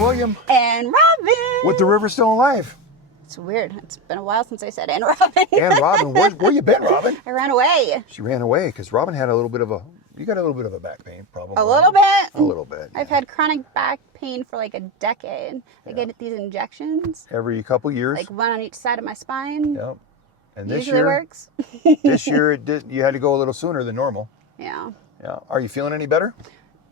William. And Robin. With the Riverstone Life. It's weird. It's been a while since I said and Robin. And Robin. Where you been, Robin? I ran away. She ran away because Robin had a little bit of a... You got a little bit of a back pain problem. A little bit? A little bit. I've had chronic back pain for like a decade. I get these injections. Every couple years. Like one on each side of my spine. Yep. And this Usually year... works. This year, you had to go a little sooner than normal. Yeah. Yeah. Are you feeling any better?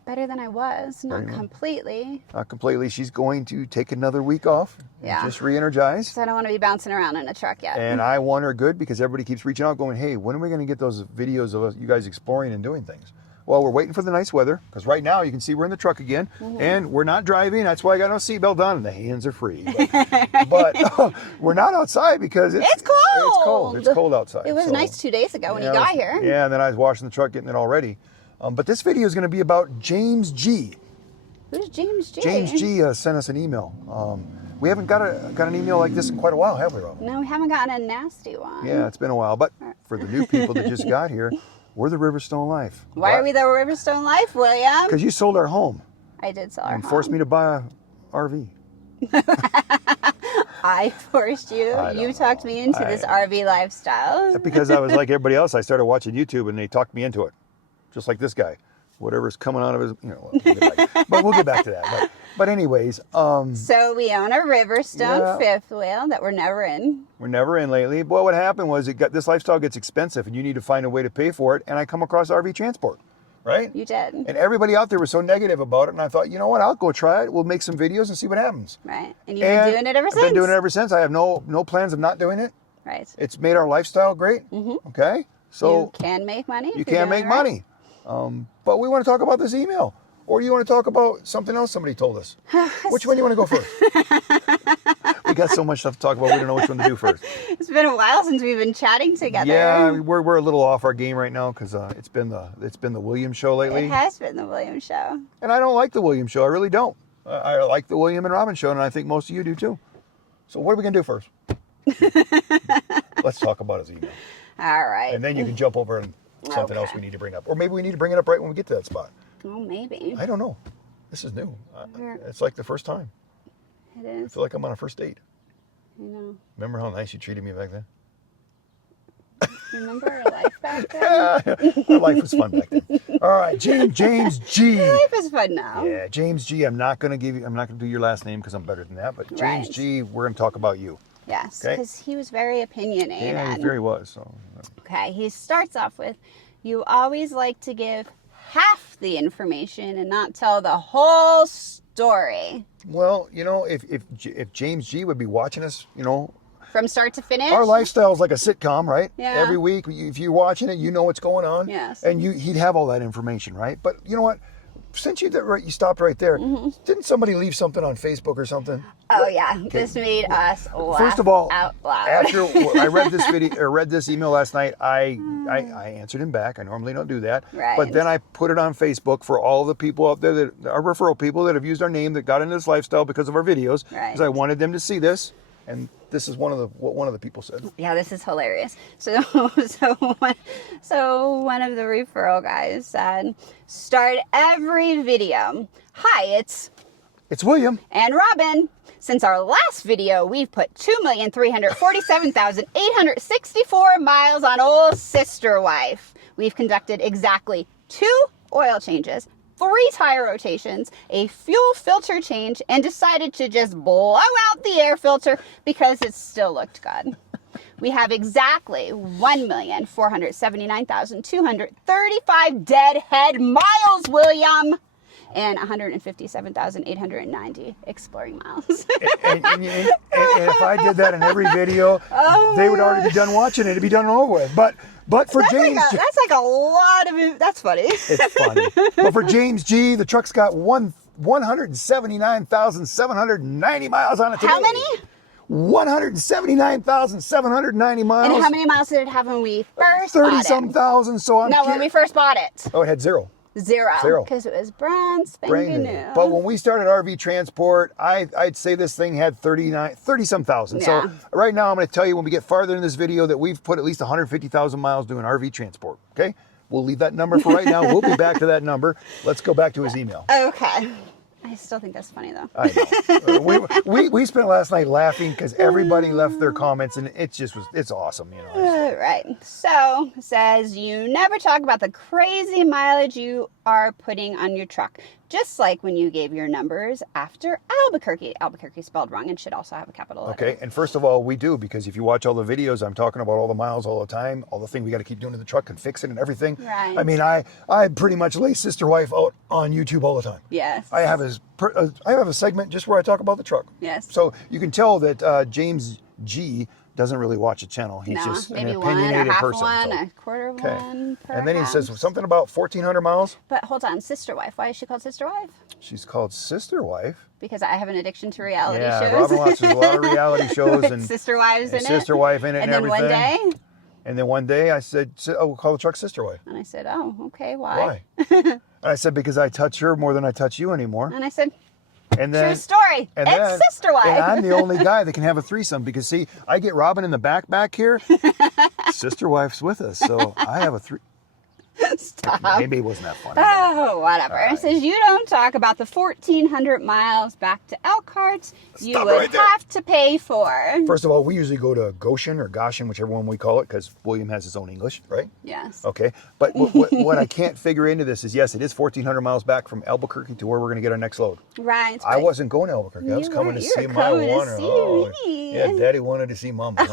Better than I was. Not completely. Not completely. She's going to take another week off. Yeah. Just re-energize. So I don't want to be bouncing around in a truck yet. And I want her good because everybody keeps reaching out going, hey, when are we going to get those videos of you guys exploring and doing things? Well, we're waiting for the nice weather because right now you can see we're in the truck again and we're not driving. That's why I got no seatbelt on and the hands are free. But we're not outside because it's cold. It's cold. It's cold outside. It was nice 2 days ago when you got here. Yeah, and then I was washing the truck, getting it all ready. But this video is going to be about James G. Who's James G? James G sent us an email. We haven't got an email like this in quite a while, have we, Robin? No, we haven't gotten a nasty one. Yeah, it's been a while. But for the new people that just got here, we're the Riverstone Life. Why are we the Riverstone Life, William? Because you sold our home. I did sell our home. And forced me to buy a RV. I forced you. You talked me into this RV lifestyle. Because I was like everybody else. I started watching YouTube and they talked me into it. Just like this guy. Whatever's coming out of his, but we'll get back to that. But anyways. So we own a Riverstone fifth wheel that we're never in. We're never in lately. Well, what happened was this lifestyle gets expensive and you need to find a way to pay for it. And I come across RV transport, right? You did. And everybody out there was so negative about it. And I thought, you know what? I'll go try it. We'll make some videos and see what happens. Right. And you've been doing it ever since. I've been doing it ever since. I have no plans of not doing it. Right. It's made our lifestyle great. Okay. So you can make money. You can make money. But we want to talk about this email. Or do you want to talk about something else somebody told us? Which one do you want to go first? We got so much stuff to talk about, we don't know which one to do first. It's been a while since we've been chatting together. Yeah, we're a little off our game right now because it's been the William show lately. It has been the William show. And I don't like the William show. I really don't. I like the William and Robin show, and I think most of you do too. So what are we going to do first? Let's talk about his email. All right. And then you can jump over and something else we need to bring up. Or maybe we need to bring it up right when we get to that spot. Oh, maybe. I don't know. This is new. It's like the first time. It is. I feel like I'm on a first date. I know. Remember how nice you treated me back then? Remember our life back then? Our life was fun back then. All right, James G. Our life is fun now. Yeah, James G. I'm not going to do your last name because I'm better than that. But James G. We're going to talk about you. Yes, because he was very opinionated. Yeah, he very was. So. Okay, he starts off with, you always like to give half the information and not tell the whole story. Well, if James G. would be watching us, from start to finish. Our lifestyle is like a sitcom, right? Yeah. Every week, if you're watching it, you know what's going on. Yes. And he'd have all that information, right? But you know what? Since you stopped right there, didn't somebody leave something on Facebook or something? Oh yeah, this made us laugh. First of all, out loud. After I read this video or read this email last night, I answered him back. I normally don't do that, but then I put it on Facebook for all the people out there that are referral people that have used our name that got into this lifestyle because of our videos. Because I wanted them to see this. And this is what one of the people said. Yeah, this is hilarious. So one of the referral guys said, start every video. Hi, it's William and Robin. Since our last video, we've put 2,347,864 miles on old sister wife. We've conducted exactly 2 oil changes, 3 tire rotations, a fuel filter change, and decided to just blow out the air filter because it still looked good. We have exactly 1,479,235 deadhead miles, William, and 157,890 exploring miles. and if I did that in every video, they would already be done watching it. It'd be done over with. But for James G. That's like a lot of it. That's funny. It's funny. But for James G, the truck's got 179,790 miles on it today. How many? 179,790 miles. And how many miles did it have when we first bought it? 30-some thousand. So when we first bought it. Oh, it had 0. Zero. Because it was brand spanking new. But when we started RV transport, I'd say this thing had 30-some thousand. Yeah. So right now I'm going to tell you when we get farther in this video that we've put at least 150,000 miles doing RV transport. Okay? We'll leave that number for right now. We'll be back to that number. Let's go back to his email. Okay. I still think that's funny though. I know. We spent last night laughing because everybody left their comments, and it's awesome, you know. Right. So it says you never talk about the crazy mileage you are putting on your truck. Just like when you gave your numbers after Albuquerque. Albuquerque spelled wrong and should also have a capital letter. Okay, and first of all, we do, because if you watch all the videos, I'm talking about all the miles all the time, all the things we got to keep doing to the truck and fix it and everything. Right. I mean, I pretty much lay Sister Wife out on YouTube all the time. Yes. I have a segment just where I talk about the truck. Yes. So you can tell that James G doesn't really watch a channel. He's just maybe an opinionated one or half person. one, So. a quarter of Okay. one, perhaps. And then he says something about 1,400 miles. But hold on, Sister Wife. Why is she called Sister Wife? She's called Sister Wife. Because I have an addiction to reality Yeah, shows. Robin watches a lot of reality shows With and Sister Wives in it. Sister Wife in it and then everything. one day, I said, "Oh, we'll call the truck Sister Wife." and I said, oh, okay, why? And I said, because I touch her more than I touch you anymore. And I said, And then, true story. and It's then, Sister Wife. And I'm the only guy that can have a threesome because, see, I get Robin in the back here. Sister Wife's with us, so I have a three. Stop. Maybe it wasn't that funny. Oh, whatever. All right. It says you don't talk about the 1,400 miles back to Elkhart you Stop would right there. have to pay for. First of all, we usually go to Goshen or Goshen, whichever one we call it, because William has his own English, right? Yes. Okay. But what I can't figure into this is, yes, it is 1,400 miles back from Albuquerque to where we're going to get our next load. Right. I wasn't going to Albuquerque. I was coming to see my one. Yeah, Daddy wanted to see Mama.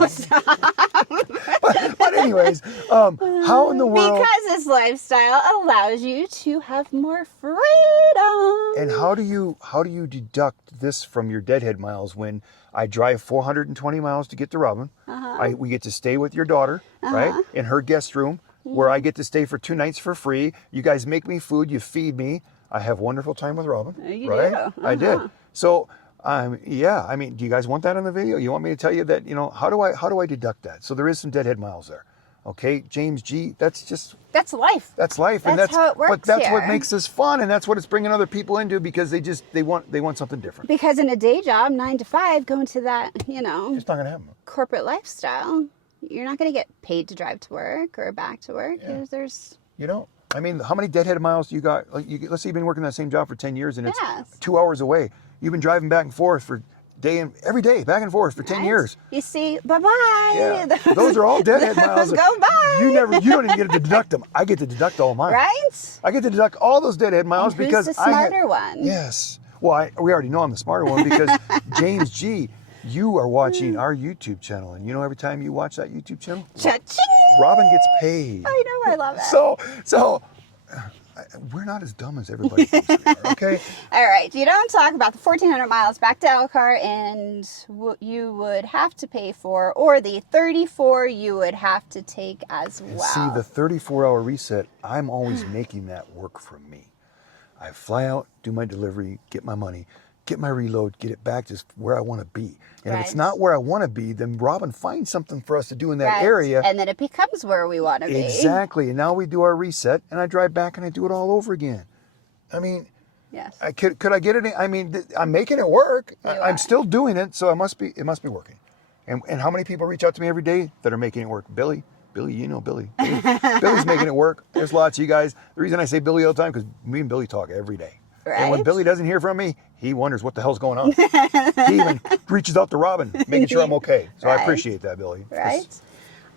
But anyways, how in the world? Because this lifestyle allows you to have more freedom. And how do you deduct this from your deadhead miles when I drive 420 miles to get to Robin? We get to stay with your daughter, right, in her guest room, where I get to stay for 2 nights for free. You guys make me food, you feed me. I have wonderful time with Robin, You right? do. I did. So, yeah. I mean, do you guys want that on the video? You want me to tell you that? How do I deduct that? So there is some deadhead miles there. Okay, James G. That's life. That's life. And That's how it works. But that's what here. makes this fun, and that's what it's bringing other people into, because they want something different. Because in a day job, 9 to 5, going to that, It's not gonna happen. corporate lifestyle, you're not going to get paid to drive to work or back to work. Yeah. There's I mean, how many deadhead miles do you got? Like, let's say you've been working that same job for 10 years, and it's Yes. 2 hours away. You've been driving back and forth for every day, back and forth for 10 Right? years. You see, bye-bye. Yeah, those are all deadhead miles. Those go by. You don't even get to deduct them. I get to deduct all mine. Right? I get to deduct all those deadhead miles And who's because the smarter one? Yes. Well, we already know I'm the smarter one because James G. You are watching our YouTube channel, and every time you watch that YouTube channel, Cha-ching! Robin gets paid. I know, I love it. So we're not as dumb as everybody thinks we are, okay? All right, you don't talk about the 1,400 miles back to Elkhart and you would have to pay for, or the 34 you would have to take as well. See, the 34-hour reset, I'm always making that work for me. I fly out, do my delivery, get my money, get my reload, get it back just where I want to be. And if it's not where I want to be, then Robin finds something for us to do in that area. And then it becomes where we want to be. Exactly. And now we do our reset, and I drive back and I do it all over again. I mean, Yes. could I get it? I mean, I'm making it work. I'm still doing it, so it must be working. And how many people reach out to me every day that are making it work? Billy, you know Billy. Billy's making it work. There's lots of you guys. The reason I say Billy all the time, because me and Billy talk every day. Right. And when Billy doesn't hear from me, he wonders what the hell's going on. He even reaches out to Robin, making sure I'm okay. So I appreciate that, Billy. Right?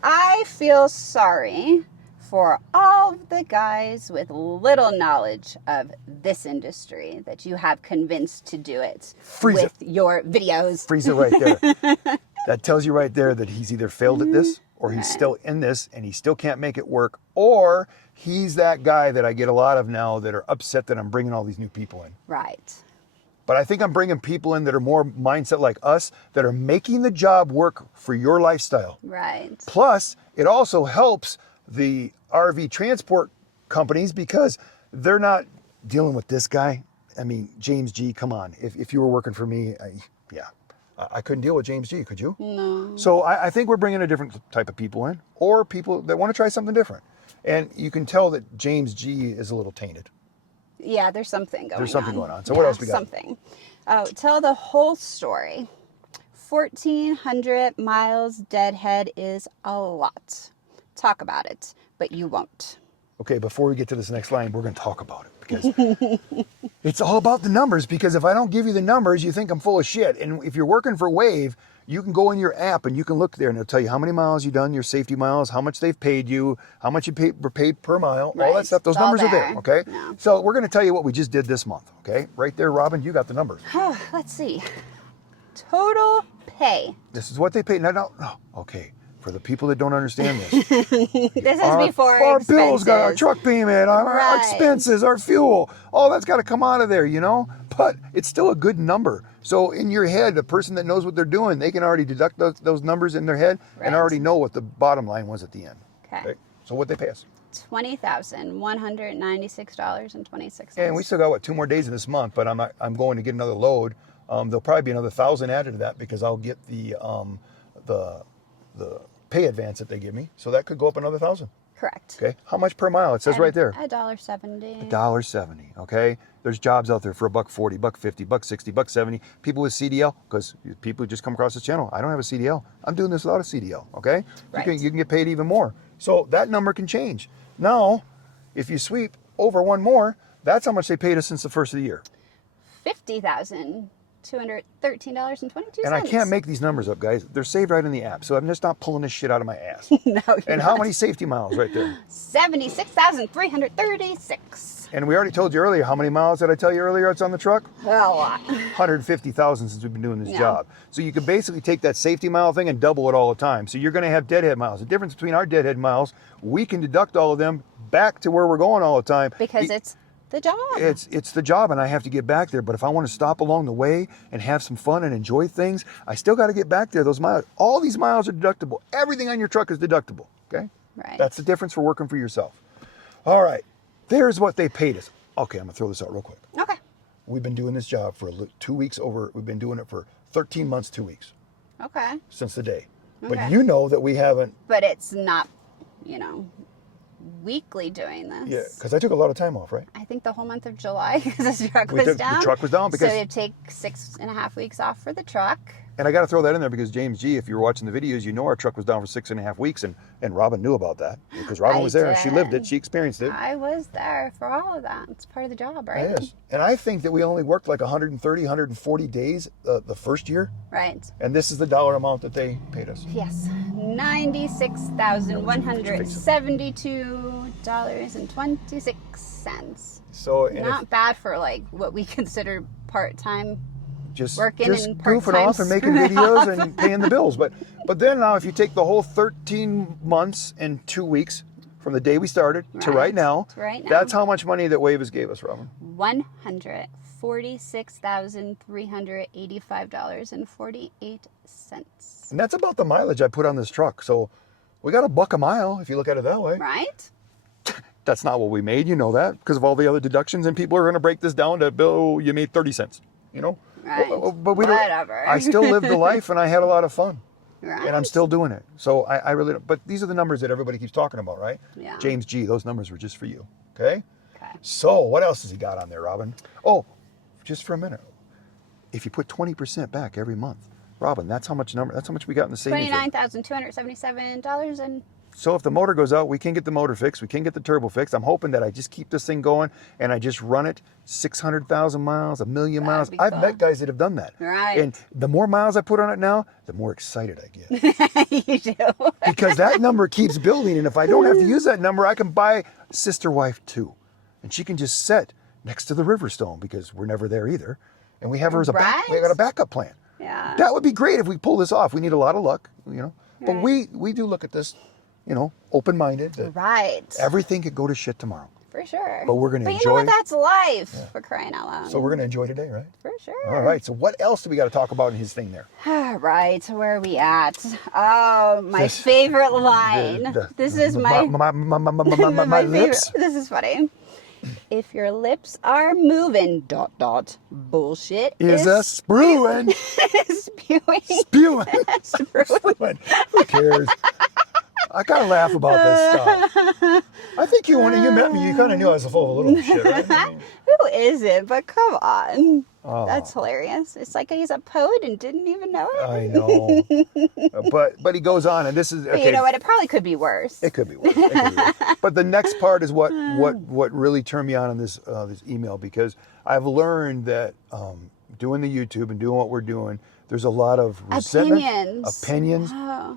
I feel sorry for all the guys with little knowledge of this industry that you have convinced to do it with your videos. Freeze it right there. That tells you right there that he's either failed at this, or he's still in this and he still can't make it work, or he's that guy that I get a lot of now that are upset that I'm bringing all these new people in. Right. But I think I'm bringing people in that are more mindset like us, that are making the job work for your lifestyle. Right. Plus, it also helps the RV transport companies because they're not dealing with this guy. I mean, James G, come on. If you were working for me, I couldn't deal with James G, could you? No. So I think we're bringing a different type of people in, or people that want to try something different. And you can tell that James G is a little tainted. Yeah, there's something going on. So what else we got? Something. Oh, tell the whole story. 1,400 miles deadhead is a lot. Talk about it, but you won't. Okay, before we get to this next line, we're going to talk about it because it's all about the numbers. Because if I don't give you the numbers, you think I'm full of shit. And if you're working for Wave, you can go in your app and you can look there and it'll tell you how many miles you've done, your safety miles, how much they've paid you, how much were paid per mile, all that stuff. Those numbers are there, okay? Yeah. So we're going to tell you what we just did this month, okay? Right there, Robin, you got the numbers. Let's see. Total pay. This is what they paid. No, okay. For the people that don't understand this. This is before our expenses. bills, got our truck payment, our expenses, our fuel, all that's got to come out of there, you know? But it's still a good number. So in your head, the person that knows what they're doing, they can already deduct those numbers in their head and already know what the bottom line was at the end. Okay. So what'd they pay us? $20,196.26. And we still got, what, 2 more days in this month, but I'm going to get another load. There'll probably be another 1,000 added to that because I'll get the pay advance that they give me. So that could go up another 1,000. Correct. Okay. How much per mile? It says right there. $1.70. $1.70. Okay. There's jobs out there for $1.40, $1.50, $1.60, $1.70. People with CDL, because people who just come across this channel, I don't have a CDL. I'm doing this without a CDL. Okay. Right. You can get paid even more. So that number can change. Now, if you sweep over one more, that's how much they paid us since the first of the year. $50,213.22. And I can't make these numbers up, guys. They're saved right in the app. So I'm just not pulling this shit out of my ass. No, and how many safety miles right there? 76,336. And we already told you earlier, how many miles did I tell you earlier it's on the truck? A lot. 150,000 since we've been doing this job. So you can basically take that safety mile thing and double it all the time. So you're going to have deadhead miles. The difference between our deadhead miles, we can deduct all of them back to where we're going all the time. Because it's the job. It's the job, and I have to get back there. But if I want to stop along the way and have some fun and enjoy things, I still got to get back there. Those miles, all these miles are deductible. Everything on your truck is deductible. Okay. Right. That's the difference for working for yourself. All right. There's what they paid us. Okay, I'm gonna throw this out real quick. Okay. We've been doing this job for 2 weeks over. We've been doing it for 13 months, 2 weeks. Okay. Since the day. Okay. But you know that we haven't. But it's not, weekly doing this. Yeah, because I took a lot of time off, right? I think the whole month of July because the truck was down. The truck was down because. So it'd take 6.5 weeks off for the truck. And I got to throw that in there because James G, if you were watching the videos, you know our truck was down for 6.5 weeks, and Robin knew about that because Robin was there and she lived it, she experienced it. I was there for all of that. It's part of the job, right? It is. And I think that we only worked like 130, 140 days the first year. Right. And this is the dollar amount that they paid us. Yes, $96,172.26. So not bad for like what we consider part-time. Just goofing off and making videos and paying the bills. But then now, if you take the whole 13 months and 2 weeks from the day we started to right now, that's how much money that Waves gave us, Robin. $146,385.48. And that's about the mileage I put on this truck. So we got $1 a mile if you look at it that way. Right. That's not what we made, you know that, because of all the other deductions. And people are going to break this down to, Bill, you made 30 cents, Right. But we Whatever. I still lived the life and I had a lot of fun. Right. And I'm still doing it. So I really don't. But these are the numbers that everybody keeps talking about, right? Yeah. James G, those numbers were just for you. Okay? So what else has he got on there, Robin? Oh, just for a minute. If you put 20% back every month, Robin, that's how much we got in the savings. $29,277 and. So if the motor goes out, we can get the motor fixed. We can get the turbo fixed. I'm hoping that I just keep this thing going and I just run it 600,000 miles, 1,000,000 miles. I've met guys that have done that. Right. And the more miles I put on it now, the more excited I get. You do. Because that number keeps building. And if I don't have to use that number, I can buy Sister Wife 2. And she can just sit next to the Riverstone because we're never there either. And we have her as we got a backup plan. Yeah. That would be great if we pull this off. We need a lot of luck, But we do look at this, open-minded. Right. Everything could go to shit tomorrow. For sure. But we're going to enjoy. But you know what? That's life, for crying out loud. So we're going to enjoy today, right? For sure. All right. So what else do we got to talk about in his thing there? All right. Where are we at? Oh, my favorite line. This is my lips. This is funny. If your lips are moving, ... bullshit is a spewing. Spewing. Spewing. Spewing. Who cares? I kind of laugh about this stuff. I think when you met me, you kind of knew I was full of a little shit, right? I mean, Who isn't? But come on. oh, That's hilarious. It's like he's a poet and didn't even know it. I know. But he goes on, and this is, But you know what? It probably could be worse. It could be worse. It could be worse. But the next part is what really turned me on in this email, because I've learned that doing the YouTube and doing what we're doing, there's a lot of resentment, opinions,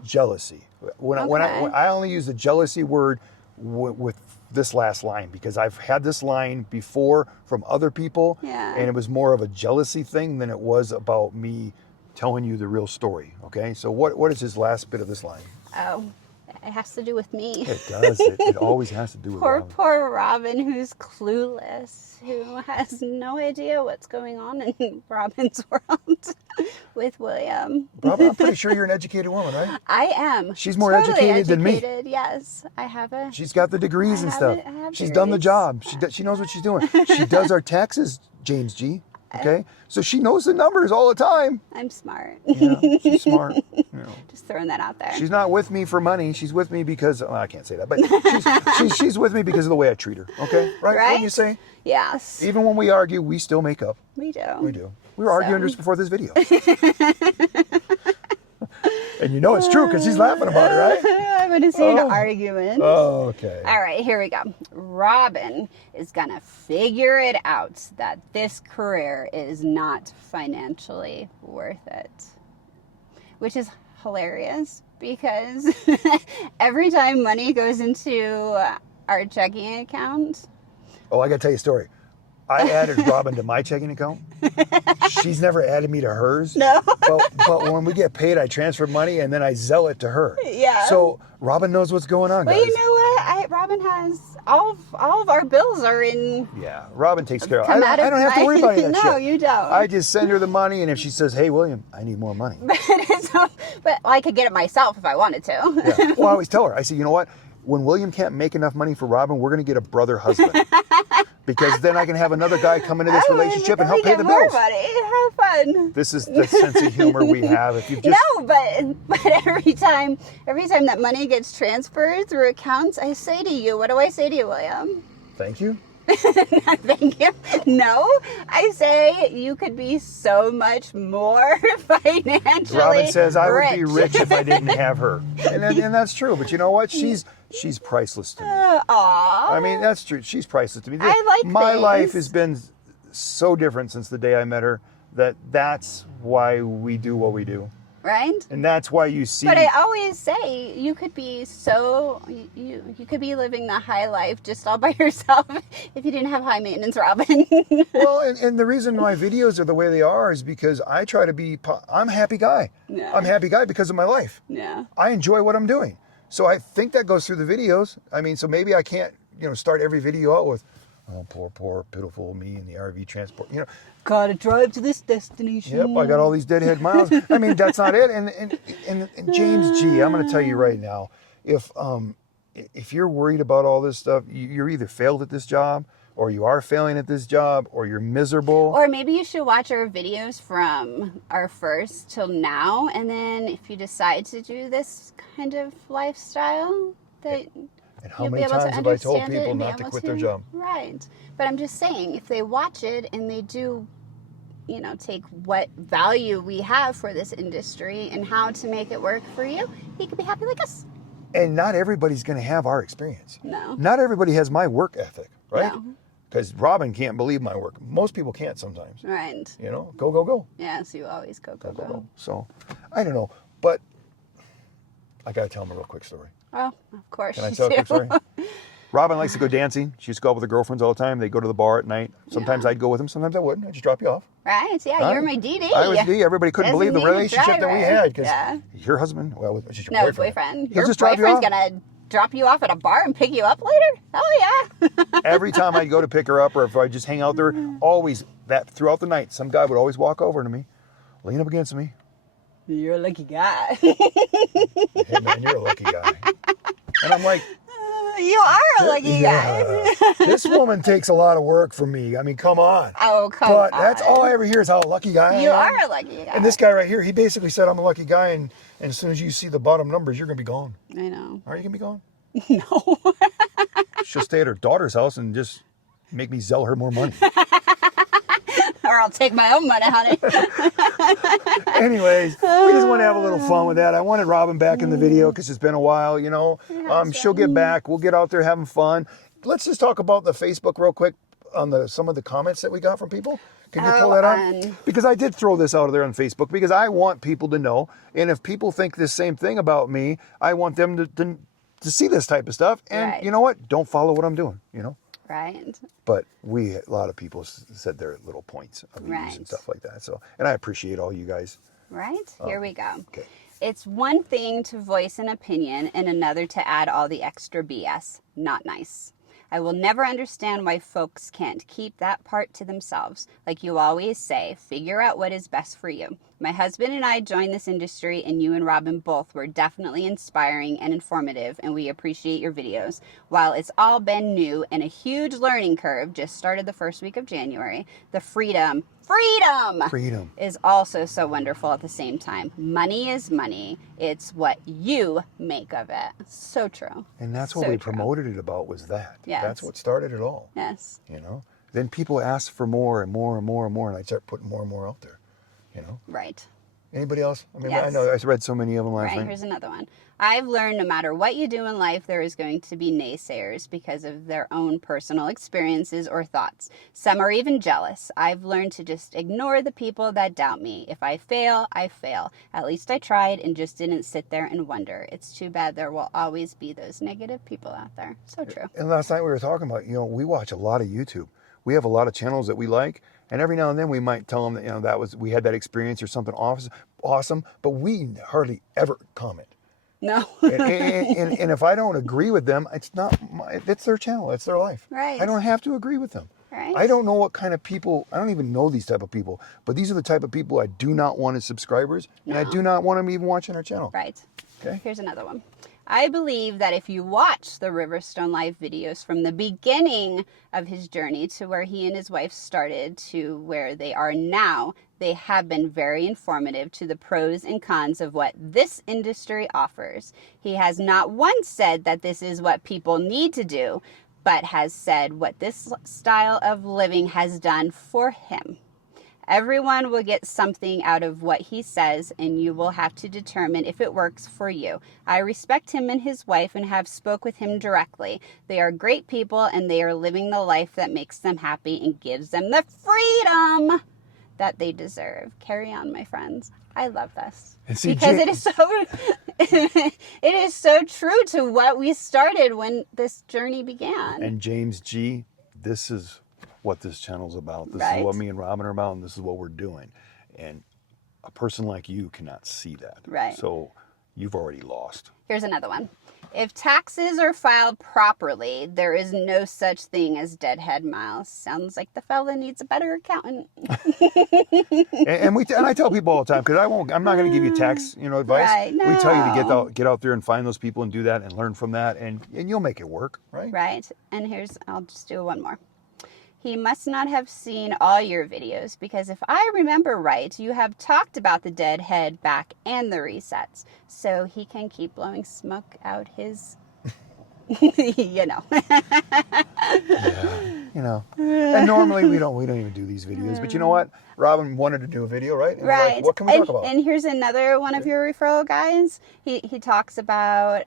jealousy. When I only use the jealousy word with this last line, because I've had this line before from other people, and it was more of a jealousy thing than it was about me telling you the real story. Okay, so what is his last bit of this line? Oh, it has to do with me. It does. It always has to do with Robin. Poor Robin, who's clueless, who has no idea what's going on in Robin's world with William. Robin, I'm pretty sure you're an educated woman, right? I am. She's more totally educated than me. Yes, I have it. She's got the degrees and stuff. She's degrees. done the job. She knows what she's doing. She does our taxes, James G. Okay, so she knows the numbers all the time. I'm smart. Yeah, she's smart. You know. Just throwing that out there. She's not with me for money. She's with me because, well, I can't say that, but she's with me because of the way I treat her. Okay, right? Wouldn't you say? Yes. Even when we argue, we still make up. We do. We do. We were arguing just before this video. And you know it's true because she's laughing about it, right? I'm going to say an argument. Oh, okay. All right, here we go. Robin is going to figure it out that this career is not financially worth it. Which is hilarious because every time money goes into our checking account. Oh, I got to tell you a story. I added Robin to my checking account. She's never added me to hers. No. But when we get paid, I transfer money and then I zell it to her. Yeah. So Robin knows what's going on, guys. Well, you know what? Robin has all of our bills are in. Yeah, Robin takes care of it. I don't have to worry about that shit. No, you don't. I just send her the money, and if she says, "Hey, William, I need more money," but I could get it myself if I wanted to. Yeah. Well, I always tell her. I say, you know what? When William can't make enough money for Robin, we're going to get a brother husband. Because then I can have another guy come into this relationship and help pay the bills. Money. How fun. This is the sense of humor we have. If you've just... No, but every time that money gets transferred through accounts, I say to you, what do I say to you, William? Thank you. Thank you. No, I say you could be so much more financially Robin says I rich. would be rich if I didn't have her. And that's true. But you know what? She's priceless to me. Aw. I mean, that's true. She's priceless to me. I like My things. life has been so different since the day I met her that's why we do what we do. Right? And that's why you see... But I always say you could be you could be living the high life just all by yourself if you didn't have high maintenance, Robin. Well, and the reason my videos are the way they are is because I try to be... I'm a happy guy. Yeah. I'm a happy guy because of my life. Yeah. I enjoy what I'm doing. So I think that goes through the videos. I mean, so maybe I can't, start every video out with, oh, poor, pitiful me in the RV transport. Gotta drive to this destination. Yep, I got all these deadhead miles. I mean, that's not it. And James G, I'm going to tell you right now, if you're worried about all this stuff, you're either failed at this job, or you are failing at this job, or you're miserable. Or maybe you should watch our videos from our first till now, and then if you decide to do this kind of lifestyle, that and how you'll many be able times to have I told understand it people and be not to able quit their job? Right. But I'm just saying, if they watch it and they do, take what value we have for this industry and how to make it work for you, you could be happy like us. And not everybody's going to have our experience. No. Not everybody has my work ethic, right? No. Because Robin can't believe my work. Most people can't sometimes. Right. Go. Yes, you always go. So, I don't know. But I got to tell them a real quick story. Oh, of course. Can I tell a quick story? Robin likes to go dancing. She used to go out with her girlfriends all the time. They go to the bar at night. Sometimes I'd go with them. Sometimes I wouldn't. I'd just drop you off. Right. Yeah, you're my DD. I was DD. Everybody couldn't believe the relationship that we had. Because your husband, well, it's just your boyfriend. He'll Your just drop you off. boyfriend's going to drop you off at a bar and pick you up later? Oh, yeah. Every time I'd go to pick her up or if I just hang out there, always, throughout the night, some guy would always walk over to me, lean up against me. You're a lucky guy. Hey, man, you're a lucky guy. And I'm like, You are a lucky guy. This woman takes a lot of work from me. I mean, come on. Oh, come on. But that's all I ever hear is how lucky guy I am. You are a lucky guy. And this guy right here, he basically said I'm a lucky guy, and as soon as you see the bottom numbers, you're going to be gone. I know. Are you going to be gone? No. She'll stay at her daughter's house and just make me sell her more money. Or I'll take my own money, honey. Anyways, we just want to have a little fun with that. I wanted Robin back in the video because it's been a while, you know. She'll get back. We'll get out there having fun. Let's just talk about the Facebook real quick on some of the comments that we got from people. Can you pull that up? Because I did throw this out there on Facebook because I want people to know. And if people think the same thing about me, I want them to see this type of stuff. And you know what? Don't follow what I'm doing, you know. Right. But a lot of people said their little points of views and stuff like that. So, and I appreciate all you guys. Right. Here we go. Okay. It's one thing to voice an opinion and another to add all the extra BS. Not nice. I will never understand why folks can't keep that part to themselves. Like you always say, figure out what is best for you. My husband and I joined this industry, and you and Robin both were definitely inspiring and informative, and we appreciate your videos. While it's all been new and a huge learning curve, just started the first week of January, the freedom is also so wonderful at the same time. Money is money. It's what you make of it. So true. And that's what we promoted it about, was that. Yes. That's what started it all. Yes. You know? Then people ask for more and more and more and more, and I start putting more and more out there. You know? Right. Anybody else? I mean, Yes. I know I read so many of them last night. Right, here's another one. I've learned no matter what you do in life, there is going to be naysayers because of their own personal experiences or thoughts. Some are even jealous. I've learned to just ignore the people that doubt me. If I fail, I fail. At least I tried and just didn't sit there and wonder. It's too bad there will always be those negative people out there. So true. And last night we were talking about, you know, we watch a lot of YouTube. We have a lot of channels that we like, and every now and then we might tell them that, you know, we had that experience or something awesome, but we hardly ever comment. No. and if I don't agree with them, it's their channel, it's their life. Right. I don't have to agree with them. Right. I don't know what kind of people, I don't even know these type of people, but these are the type of people I do not want as subscribers, and I do not want them even watching our channel. Right. Okay. Here's another one. I believe that if you watch the Riverstone Life videos from the beginning of his journey to where he and his wife started to where they are now, they have been very informative to the pros and cons of what this industry offers. He has not once said that this is what people need to do, but has said what this style of living has done for him. Everyone will get something out of what he says, and you will have to determine if it works for you. I respect him and his wife and have spoke with him directly. They are great people, and they are living the life that makes them happy and gives them the freedom that they deserve. Carry on, my friends. I love this because it is so true to what we started when this journey began. And James G, this is what this channel's about. This is what me and Robin are about, and this is what we're doing. And a person like you cannot see that. Right. So you've already lost. Here's another one. If taxes are filed properly, there is no such thing as deadhead miles. Sounds like the fella needs a better accountant. and I tell people all the time, because I'm not going to give you tax advice. Right, no. We tell you to get out there and find those people and do that and learn from that, and you'll make it work, right? Right. And I'll just do one more. He must not have seen all your videos because if I remember right, you have talked about the deadhead back and the resets. So he can keep blowing smoke out his, Yeah, And normally we don't even do these videos, but you know what? Robin wanted to do a video, right? And right. Like, what can we talk about? And here's another one of your referral guys. He talks about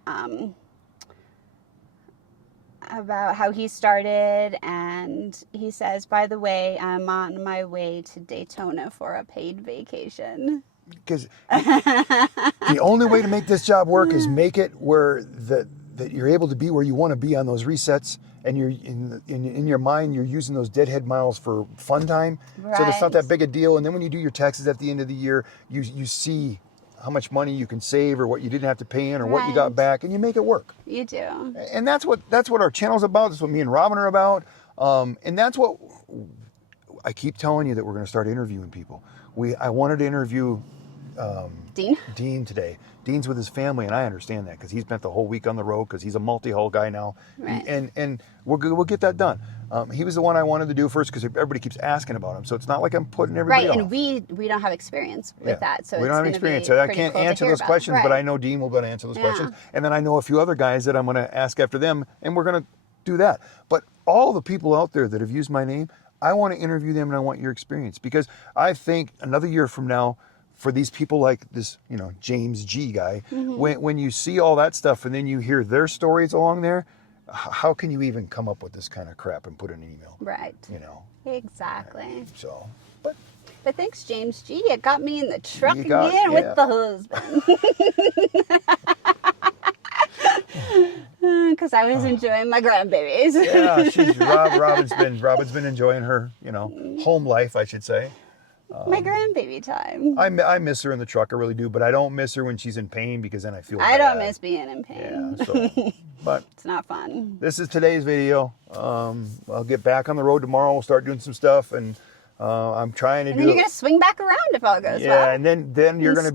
how he started, and he says, by the way, I'm on my way to Daytona for a paid vacation. Because the only way to make this job work is make it where that you're able to be where you want to be on those resets, and you're in your mind you're using those deadhead miles for fun time. Right. So it's not that big a deal. And then when you do your taxes at the end of the year, you see how much money you can save, or what you didn't have to pay in, or what you got back, and you make it work. You do. And that's what our channel's about. That's what me and Robin are about. And that's what I keep telling you, that we're going to start interviewing people. I wanted to interview Dean today. Dean's with his family, and I understand that because he spent the whole week on the road because he's a multi-hull guy now. Right. And we'll get that done. He was the one I wanted to do first because everybody keeps asking about him. So it's not like I'm putting everybody off. And we don't have experience with that. So we don't have experience. So I can't answer those questions, but I know Dean will be able to answer those questions. And then I know a few other guys that I'm going to ask after them, and we're going to do that. But all the people out there that have used my name, I want to interview them and I want your experience because I think another year from now, for these people like this, James G guy, when you see all that stuff and then you hear their stories along there, how can you even come up with this kind of crap and put in an email? Right. Exactly. So, but thanks, James G. It got me in the truck again with the husband. Because I was enjoying my grandbabies. Robin's been enjoying her, home life, I should say. My grandbaby time. I miss her in the truck, I really do, but I don't miss her when she's in pain because then I feel bad. I don't miss being in pain. Yeah, so, but it's not fun. This is today's video. I'll get back on the road tomorrow. We'll start doing some stuff, and I'm trying to and then you're gonna swing back around if all goes well. Yeah, and then you're gonna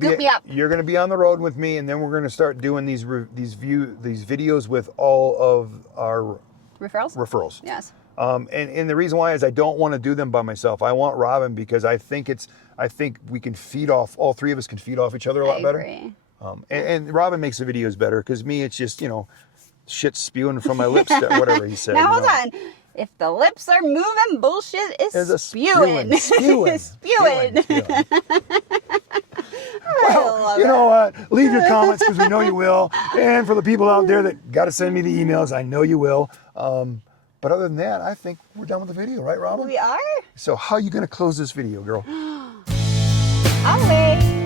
be on the road with me, and then we're gonna start doing these videos with all of our referrals. Yes. And the reason why is I don't want to do them by myself. I want Robin because I think we can feed off, all three of us can feed off each other a lot better. Agree. And Robin makes the videos better because me, it's just, shit spewing from my lips, whatever he said. Now hold on. If the lips are moving, bullshit is spewing. Spewing. Well, you know what? Leave your comments because we know you will. And for the people out there that got to send me the emails, I know you will. But other than that, I think we're done with the video, right, Robin? We are. So how are you going to close this video, girl? I'll wait.